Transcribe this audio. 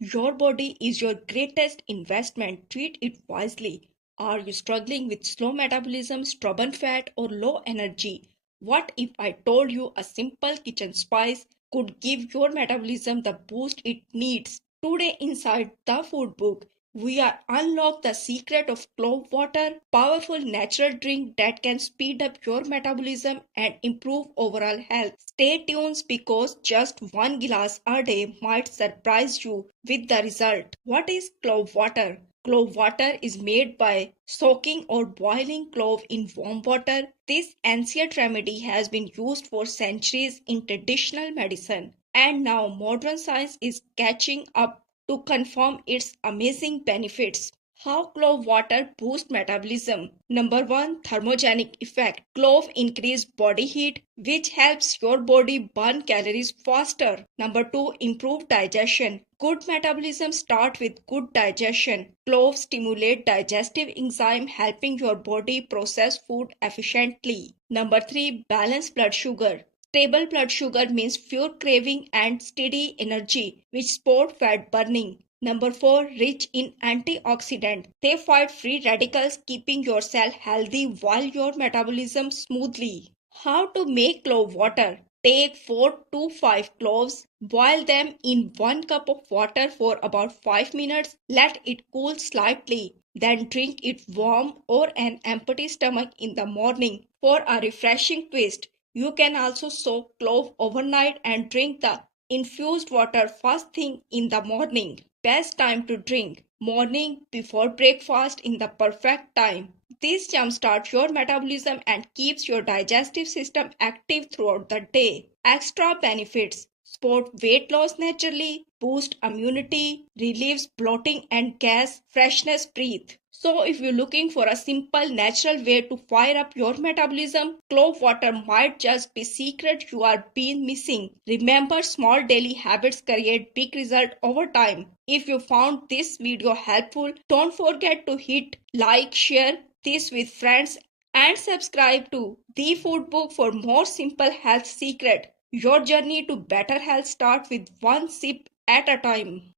Your body is your greatest investment. Treat it wisely. Are you struggling with slow metabolism, stubborn fat, or low energy? What if I told you a simple kitchen spice could give your metabolism the boost it needs? Today, inside the food book, we are unlock the secret of clove water, powerful natural drink that can speed up your metabolism and improve overall health. Stay tuned because just one glass a day might surprise you with the result. What is clove water? Clove water is made by soaking or boiling clove in warm water. This ancient remedy has been used for centuries in traditional medicine, and now modern science is catching up to confirm its amazing benefits. How clove water boosts metabolism? Number 1, thermogenic effect. Clove increase body heat, which helps your body burn calories faster. Number 2, improve digestion. Good metabolism starts with good digestion. Cloves stimulate digestive enzyme, helping your body process food efficiently. Number 3, balance blood sugar. Stable blood sugar means fewer craving and steady energy, which support fat burning. Number 4, rich in antioxidant. They fight free radicals, keeping your cell healthy while your metabolism smoothly. How to make clove water? Take 4 to 5 cloves, boil them in 1 cup of water for about 5 minutes. Let it cool slightly. Then drink it warm or an empty stomach in the morning for a refreshing twist. You can also soak clove overnight and drink the infused water first thing in the morning. Best time to drink: morning before breakfast in the perfect time. This jumpstarts your metabolism and keeps your digestive system active throughout the day. Extra benefits: support weight loss naturally, boost immunity, relieves bloating and gas, freshness breath. So if you're looking for a simple natural way to fire up your metabolism, clove water might just be secret you are been missing. Remember, small daily habits create big result over time. If you found this video helpful, don't forget to hit like, share this with friends and subscribe to The Food Book for more simple health secret. Your journey to better health starts with one sip at a time.